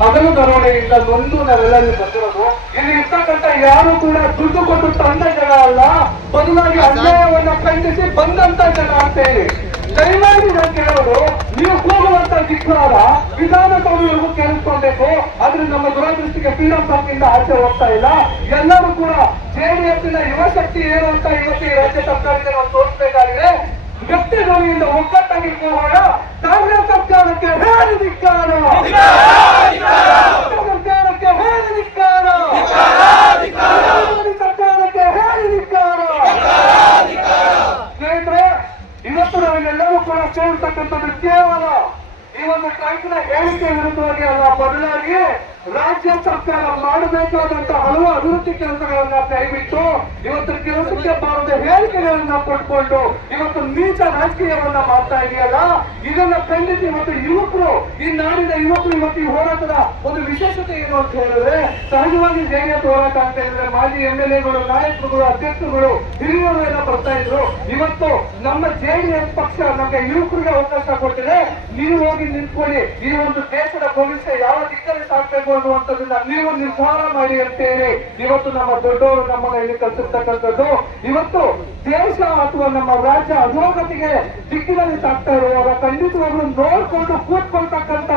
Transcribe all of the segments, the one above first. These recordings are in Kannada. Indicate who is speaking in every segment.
Speaker 1: ಹಗಲು ಇಲ್ಲ ನೊಂದು ನಾವೆಲ್ಲರೂ ಬಂದಿರೋದು ಇಲ್ಲಿ ಇರ್ತಕ್ಕಂಥ ಯಾರು ಕೂಡ ದುಡ್ಡು ಕೊಟ್ಟು ತಂದ ಜನ ಅಲ್ಲ ಬದಲಾಗಿ ಅನ್ಯಾಯವನ್ನ ಖಂಡಿಸಿ ಬಂದಂತ ಜನ ಅಂತ ಹೇಳಿ ದಯಮಾಡಿ ನಾನು ಕೇಳೋರು ನೀವು ಕೂಗುವಂತ ವಿಧಾನ ವಿಧಾನಸಭೆಯವರೆಗೂ ಕೇಳಿಸ್ಕೊಳ್ಬೇಕು. ಆದ್ರೆ ನಮ್ಮ ದುರದೃಷ್ಟಿಗೆ ಫ್ರೀಡಂ ಪಾರ್ಕ್ ಇಂದ ಆಚೆ ಹೋಗ್ತಾ ಇಲ್ಲ. ಎಲ್ಲರೂ ಕೂಡ ಜೆಡಿಎಸ್ನ ಯುವಶಕ್ತಿ ಏನು ಅಂತ ಇವತ್ತು ಈ ರಾಜ್ಯ ಸರ್ಕಾರದಿಂದ ನಾವು ತೋರಿಸಬೇಕಾಗಿದೆ. ವ್ಯಕ್ತಿ ಧ್ವನಿಯಿಂದ ಒಗ್ಗಟ್ಟಾಗಿ ಕೂಗೋಣ. ಸರ್ಕಾರಕ್ಕೆ ಹೇಳಿ ಧಿಕ್ಕಾರ. ಸರ್ಕಾರಕ್ಕೆ ಹೇಳಿ ಧಿಕ್ಕಾರ. ಸರ್ಕಾರಕ್ಕೆ ಹೇಳಿ ಧಿಕ್ಕಾರ. ಸ್ನೇಹಿತರೆ, ಇವತ್ತು ನಾವೆಲ್ಲರೂ ಕೂಡ ಸೇರಿರ್ತಕ್ಕಂಥದ್ದು ಕೇವಲ ಈ ಒಂದು ಟ್ರಂಕ್ನ ಹೇಳಿಕೆ ವಿರುದ್ಧವಾಗಿ ಅಲ್ಲ, ಬದಲಾಗಿ ರಾಜ್ಯ ಸರ್ಕಾರ ಮಾಡಬೇಕಾದಂತ ಹಲವು ಅಭಿವೃದ್ಧಿ ಕೆಲಸಗಳನ್ನ ಕೈಬಿಟ್ಟು ಇವತ್ತು ಕೆಲಸಕ್ಕೆ ಬಾರದ ಹೇಳಿಕೆಗಳನ್ನ ಕೊಟ್ಕೊಂಡು ಇವತ್ತು ನೀಚ ರಾಜಕೀಯವನ್ನ ಮಾಡ್ತಾ ಇದೆಯಲ್ಲ? ಇದನ್ನ ಖಂಡಿಸಿ ಇವತ್ತು ಯುವಕರು, ಈ ನಾಡಿನ ಯುವಕರು ಇವತ್ತು ಈ ಹೋರಾಟದ ಒಂದು ವಿಶೇಷತೆ ಏನು ಅಂತ ಹೇಳಿದ್ರೆ, ಸಹಜವಾಗಿ ಜೆಡಿಎಸ್ ಹೋರಾಟ ಅಂತ ಹೇಳಿದ್ರೆ ಮಾಜಿ ಎಂ ಎಲ್ ಎಗಳು, ನಾಯಕರುಗಳು, ಅಧ್ಯಕ್ಷರುಗಳು, ಹಿರಿಯರು ಎಲ್ಲ ಬರ್ತಾ ಇದ್ರು. ಇವತ್ತು ನಮ್ಮ ಜೆಡಿಎಸ್ ಪಕ್ಷ ನಮಗೆ ಯುವಕರಿಗೆ ಅವಕಾಶ ಕೊಟ್ಟಿದೆ. ನೀವು ಹೋಗಿ ನಿಂತ್ಕೊಳ್ಳಿ. ಈ ಒಂದು ದೇಶದ ಭವಿಷ್ಯ ಯಾವ ದಿಕ್ಕಲ್ಲಿ ಸಾಕ್ಬೇಕು ಅನ್ನುವಂಥದ್ದನ್ನ ನೀವು ನಿರ್ಧಾರ ಮಾಡಿ ಅಂತೇಳಿ ಇವತ್ತು ನಮ್ಮ ದೊಡ್ಡವರು ನಮ್ಮನ್ನ ಇಲ್ಲಿ ಕಲಿಸಿರ್ತಕ್ಕಂಥದ್ದು ಇವತ್ತು ದೇಶ ಅಥವಾ ನಮ್ಮ ರಾಜ್ಯ ಅಧೋಗತಿಗೆ ದಿಕ್ಕಿನಲ್ಲಿ ಸಾಕ್ತಾ ಇರುವಾಗ ಖಂಡಿತವಾಗ್ಲೂ ನೋಡ್ಕೊಂಡು ಕೂತ್ಕೊಳ್ತಕ್ಕಂತ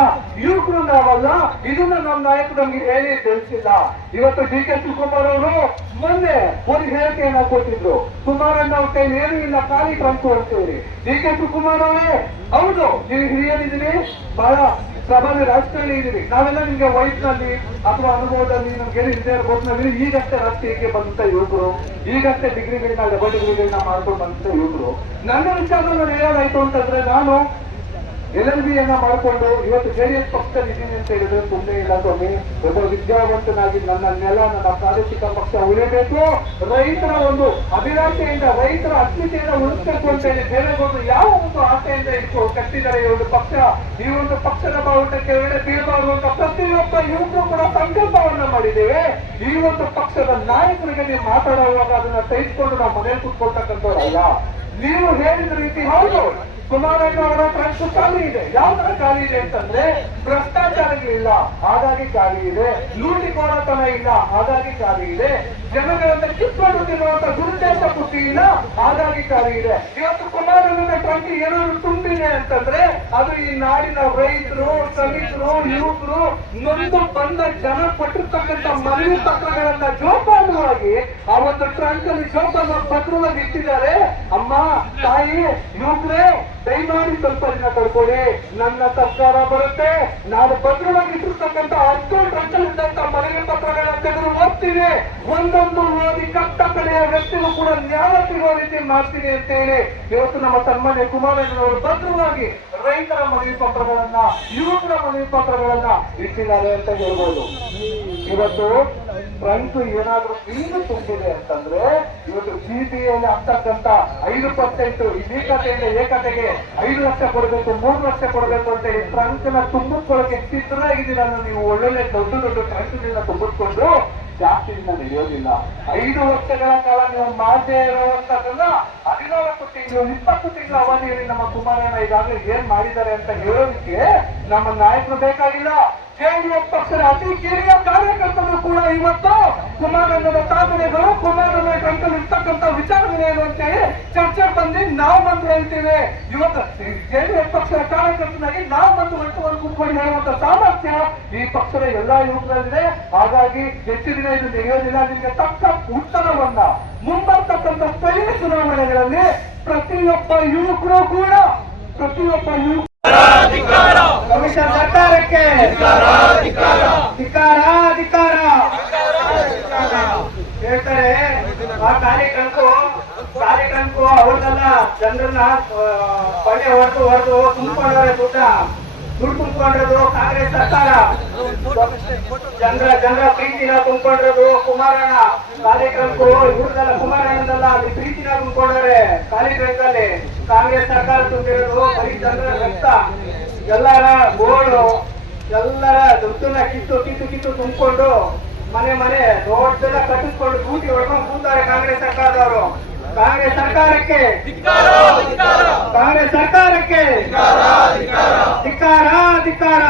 Speaker 1: ಯುವಕರು ನಾವಲ್ಲ. ಇದನ್ನ ನಮ್ಮ ನಾಯಕರು ನಮ್ಗೆ ಹೇಳಿ ತಿಳಿಸಿಲ್ಲ. ಇವತ್ತು ಡಿ ಕೆ ಶಿವಕುಮಾರ್ ಅವರು ಮೊನ್ನೆ ಒಂದು ಹೇಳಿಕೆಯನ್ನ ಕೊಟ್ಟಿದ್ರು. ಕುಮಾರಣ್ಣ ಅವ್ರ ಕೈ ಏನು ಇಲ್ಲ, ಖಾಲಿ ಕಂತು ಅಂತೇಳಿ. ಡಿ ಕೆ ಶಿವಕುಮಾರ್ ಅವರೇ, ಹೌದು, ನೀವು ಹಿರಿಯರಿದ್ದೀರಿ. ಬಹಳ ಪ್ರಬಲ ರಾಜಕಾರಣಿ ಇದ್ದೀವಿ. ನಾವೆಲ್ಲ ನಿಮ್ಗೆ ವಯಸ್ಸಿನಲ್ಲಿ ಅಥವಾ ಅನುಭವದಲ್ಲಿ ನಮ್ಗೆ ಹಿಂದೆ ಗೊತ್ತಿನಲ್ಲಿ ಈಗಷ್ಟೇ ರಾಷ್ಟ್ರೀಯಕ್ಕೆ ಬಂದಂತ ಯುವಕರು, ಈಗಷ್ಟೇ ಡಿಗ್ರಿಗಳನ್ನ ಡಬಲ್ ಡಿಗ್ರಿಗಳನ್ನ ಮಾಡ್ಕೊಂಡು ಬಂದಂತ ಯುವಕರು. ನನ್ನ ವಿಚಾರದಲ್ಲಿ ಹೇಳೋದಾಯ್ತು ಅಂತಂದ್ರೆ ನಾನು ಎಲ್ ಎಲ್ ಬಿ ಅನ್ನ ಮಾಡಿಕೊಂಡು ಇವತ್ತು ಜೆಡಿಎಸ್ ಪಕ್ಷದಲ್ಲಿ ಇದ್ದೀನಿ ಅಂತ ಹೇಳಿದ್ರೆ ಸುಮ್ಮನೆ ಇಲ್ಲ ಸ್ವಾಮಿ. ಒಬ್ಬ ವಿದ್ಯಾವಂತನಾಗಿ ನನ್ನ ನೆಲ, ನನ್ನ ಪ್ರಾದೇಶಿಕ ಪಕ್ಷ ಉಳಿಬೇಕು. ರೈತರ ಒಂದು ಅಭಿಲಾಷೆಯಿಂದ, ರೈತರ ಅಸ್ಮಿತೆಯನ್ನು ಉಳಿಸಬೇಕು ಅಂತ ಹೇಳಿ ದೇವೇಗೌಡರು ಯಾವ ಒಂದು ಆಸೆಯಿಂದ ಇಟ್ಟು ಕಟ್ಟಿದ್ದಾರೆ ಈ ಒಂದು ಪಕ್ಷ. ಈ ಒಂದು ಪಕ್ಷದ ಬಾವುಟಕ್ಕೆ ಕೆಳಗಡೆ ಬೀಳಬಾರದು ಅಂತ ಪ್ರತಿಯೊಬ್ಬ ಯುವಕರು ಕೂಡ ಸಂಕಲ್ಪವನ್ನ ಮಾಡಿದ್ದೇವೆ. ಈ ಒಂದು ಪಕ್ಷದ ನಾಯಕರಿಗೆ ನೀವು ಮಾತಾಡುವಾಗ ಅದನ್ನ ತೆಗೆದುಕೊಂಡು ನಾವು ಮನೇಲಿ ಕೂತ್ಕೊಳ್ತಕ್ಕಂಥವ್ರಲ್ಲ. ನೀವು ಹೇಳಿದ ರೀತಿ ಹೌದು. ಕುಮಾರಣ್ಣ ಅವರ ಖಾಲಿ ಇದೆ. ಯಾವ ತರ ಖಾಲಿ ಇದೆ ಅಂತಂದ್ರೆ ಭ್ರಷ್ಟಾಚಾರಗಳಿಲ್ಲ ಹಾಗಾಗಿ ಖಾಲಿ ಇದೆ. ಲೂಟಿಕೋರತನ ಇಲ್ಲ. ಹಾಗಾಗಿ ಖಾಲಿ ಇದೆ. ಜನಗಳನ್ನ ಕಿತ್ಕೊಂಡು ತಿನ್ನುವಂತ ದುರುದ್ದೇಶ ಬುದ್ಧಿ ಇಲ್ಲ. ಹಾಗಾಗಿ ಖಾಲಿ ಇದೆ. ಇವತ್ತು ಕುಮಾರನ ಟ್ರಂಕ್ ಏನಾದ್ರು ತುಂಬಿದೆ ಅಂತಂದ್ರೆ ಅದು ಈ ನಾಡಿನ ರೈತರು ಸಮಿತರು ಯುವಕರು ನೊಂದು ಬಂದ ಜನ ಕೊಟ್ಟಿರ್ತಕ್ಕಂಥ ಮನವಿ ಪತ್ರಗಳನ್ನ ಜೋಪಾನವಾಗಿ ಆ ಒಂದು ಟ್ರಂಕ್ ಅಲ್ಲಿ ಜೋಪಾನ ಪತ್ರದಲ್ಲಿ ಇಟ್ಟಿದ್ದಾರೆ. ಅಮ್ಮ, ತಾಯಿ, ಯುವಕರೇ, ದಯಮಾಡಿ ಸ್ವಲ್ಪ ದಿನ ಕಳ್ಕೊಳ್ಳಿ ನನ್ನ ಸರ್ಕಾರ ಬರುತ್ತೆ. ನಾನು ಭದ್ರವಾಗಿ ಇಟ್ಟಿರ್ತಕ್ಕಂಥ ಹತ್ತು ಟ್ರಂಕಲ್ಲಿದ್ದಂತ ಮನವಿ ಪತ್ರಗಳನ್ನ ತೆಗೆದು ಓದ್ತೀನಿ. ಒಂದೊಂದು ಓದಿ ಕಟ್ಟ ಕಡೆಯ ವ್ಯಕ್ತಿಗೂ ಕೂಡ ನ್ಯಾಯ ಸಿಗುವ ರೀತಿ ಮಾಡ್ತೀನಿ ಅಂತ ಹೇಳಿ ಇವತ್ತು ನಮ್ಮ ಸನ್ಮಾನ್ಯ ಕುಮಾರಣ್ಣನವರು ಭದ್ರವಾಗಿ ರೈತರ ಮನವಿ ಪತ್ರಗಳನ್ನ, ಯುವಕರ ಮನವಿ ಪತ್ರಗಳನ್ನ ಇಟ್ಟಿದ್ದಾರೆ ಅಂತ ಹೇಳ್ಬೋದು. ಇವತ್ತು ಟ್ರಂಕ್ ಏನಾದ್ರೂ ಇನ್ನೂ ತುಂಬಿದೆ ಅಂತಂದ್ರೆ ಇವತ್ತು ಸಿಬಿಐಲಿ ಆಗ್ತಕ್ಕಂತ ಐದು ಪರ್ಸೆಂಟ್ ಏಕತೆಯಿಂದ ಏಕತೆಗೆ ಐದು ಲಕ್ಷ ಕೊಡಬೇಕು, ಮೂರು ಲಕ್ಷ ಕೊಡಬೇಕು ಅಂತ ಈ ತುಂಬಿಸ್ಕೊಳಕ್ಕೆ ತುಂಬಿಸ್ಕೊಳ್ಳೋಕೆ ಸಿದ್ಧರಾಗಿದ್ದೀರ ನೀವು ಒಳ್ಳೊಳ್ಳೆ ದೊಡ್ಡ ದೊಡ್ಡ ಟ್ರಂಕ್ಗಳನ್ನ ತುಂಬಿಸ್ಕೊಂಡು ಜಾಸ್ತಿ ದಿನ ನಡೆಯೋದಿಲ್ಲ. ಐದು ವರ್ಷಗಳ ಕಾಲ ನೀವು ಮಾಡದೇ ಇರುವಂತದನ್ನ ಹದಿನಾಲ್ಕು ತಿಂಗಳು ಇಪ್ಪತ್ತು ತಿಂಗಳ ಅವಧಿಯಲ್ಲಿ ನಮ್ಮ ಕುಮಾರಣ್ಣ ಈಗಾಗಲೇ ಏನ್ ಮಾಡಿದ್ದಾರೆ ಅಂತ ಹೇಳೋದಕ್ಕೆ ನಮ್ಮ ನಾಯಕರು ಬೇಕಾಗಿಲ್ಲ. ಜೆಡಿಎಸ್ ಪಕ್ಷದ ಅತಿ ಕಿರಿಯ ಕಾರ್ಯಕರ್ತರು ಕೂಡ ಇವತ್ತು ಕುಮಾರಣ್ಣನ ಸಾಧನೆಗಳು ಕುಮಾರಣ್ಣ ಕಂತಲ್ಲಿ ಇರ್ತಕ್ಕಂಥ ವಿಚಾರಗಳು ಏನು ಅಂತ ಹೇಳಿ ಚರ್ಚೆ ಬಂದು ನಾವು ಬಂದು ಹೇಳ್ತೇವೆ. ಇವತ್ತು ಜೆಡಿಎಸ್ ಪಕ್ಷದ ಕಾರ್ಯಕರ್ತನಾಗಿ ನಾವು ಬಂದು ಒಟ್ಟುವರೆಗೂ ಕೂತ್ಕೊಂಡು ಹೇಳುವಂತ ಸಾಮರ್ಥ್ಯ ಈ ಪಕ್ಷದ ಎಲ್ಲಾ ಯುವಕರಲ್ಲಿದೆ. ಹಾಗಾಗಿ ಹೆಚ್ಚು ದಿನ ಇದು ನಡೆಯೋದಿಲ್ಲ ನಿಮಗೆ ತಕ್ಕ ಉತ್ತರವನ್ನ ಮುಂಬರ್ತಕ್ಕಂಥ ಸ್ಥಳೀಯ ಚುನಾವಣೆಗಳಲ್ಲಿ ಪ್ರತಿಯೊಬ್ಬ ಯುವಕರು ಕೂಡ ಪ್ರತಿಯೊಬ್ಬ ಯುವಕ ಕಮಿಷನ್ ಸರ್ಕಾರಕ್ಕೆ ಧಿಕ್ಕಾರ ಧಿಕ್ಕಾರ ಹೇಳ್ತಾರೆ ಆ ಕಾರ್ಯಕ್ರಮಕ್ಕೂ ಕಾರ್ಯಕ್ರಮಕ್ಕೂ ಅವ್ರನ್ನೆಲ್ಲ ಜನರನ್ನ ಹೊರತು ಹೊಡೆದು ತುಂಬಿಕೊಂಡವ್ರೆ ದುಡ್ಡ ದುಡ್ಡು ತುಂಬಿಕೊಂಡಿರೋದು ಕಾಂಗ್ರೆಸ್ ಸರ್ಕಾರ. ಜನರ ಜನರ ಪ್ರೀತಿನ ತುಂಬಿಕೊಂಡಿರೋದು ಕುಮಾರಣ್ಣ. ಕಾರ್ಯಕ್ರಮಕ್ಕೂ ಇವ್ರನ್ನೆಲ್ಲ ಕುಮಾರಣ್ಣದಲ್ಲ ಅಲ್ಲಿ ಪ್ರೀತಿನ ತುಂಬಿಕೊಂಡವ್ರೆ ಕಾರ್ಯಕ್ರಮದಲ್ಲಿ. ಕಾಂಗ್ರೆಸ್ ಸರ್ಕಾರ ತುಂಬಿರೋದು ಬರೀ ಜನರ ರಕ್ತ. ಎಲ್ಲರ ಗೋಳು, ಎಲ್ಲರ ದುಡ್ಡನ್ನ ಕಿತ್ತು ಕಿತ್ತು ಕಿತ್ತು ತುಂಬಿಕೊಂಡು ಮನೆ ಮನೆ ದೊಡ್ಡದ ಕಟ್ಟಿಸ್ಕೊಂಡು ಕೂಟಿ ಹೊಡ್ಕೊಂಡು ಕೂತಾರೆ ಕಾಂಗ್ರೆಸ್ ಸರ್ಕಾರದವರು. ಕಾಂಗ್ರೆಸ್ ಸರ್ಕಾರಕ್ಕೆ ಕಾಂಗ್ರೆಸ್ ಸರ್ಕಾರಕ್ಕೆ ಧಿಕ್ಕಾರ
Speaker 2: ಧಿಕ್ಕಾರ